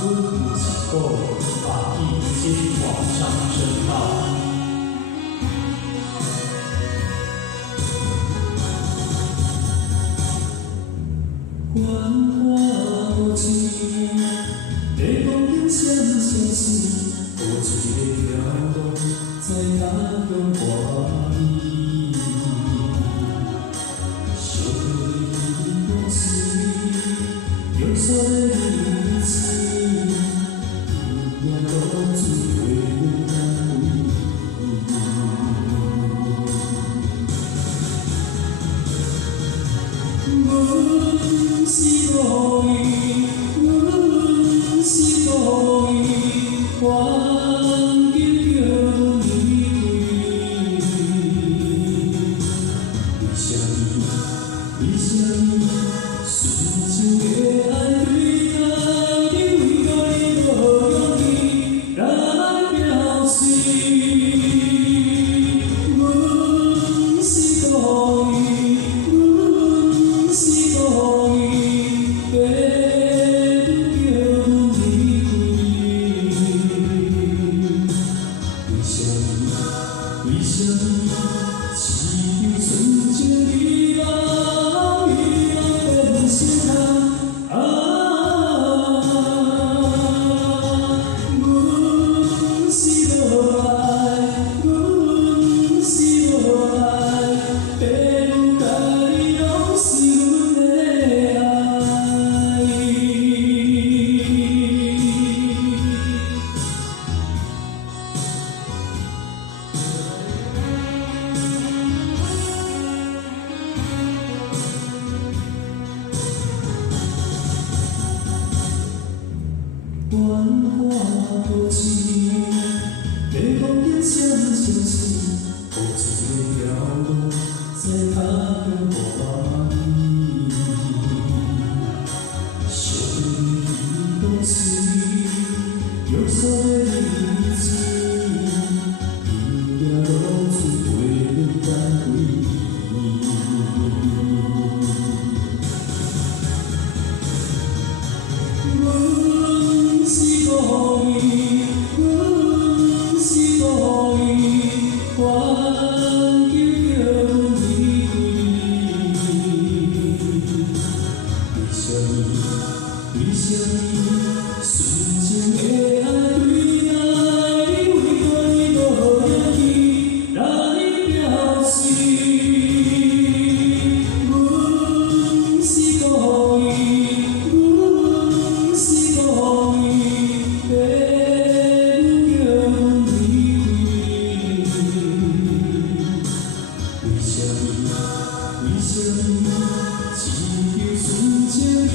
阮有一股法力金往上升道。繁华无尽，地风景闪闪闪，有一个条路在踏向我意。小溪流水，用山的日子，一命都水袂难归。阮是无意，阮是无意，环境叫阮离开。为什么？为什么？纯情的爱对待你，为何你无勇气来表示？阮是故意。是故意，白叫阮离开。为什么？为什么？痴情纯情的人，伊变成人？阮是无爱，阮是无爱，白不甲你拢是阮的爱。繁华多情，地风景闪闪闪，有一条路在踏向我意。小溪流水，用山的日子，一命都水袂难归。阮是故意，阮是故意，环境叫阮离开。为什么？为什么？纯情的爱对待你，为何你无勇气来表示？阮是故意。是故意，白叫阮离开。为什么？为什么？只求纯情的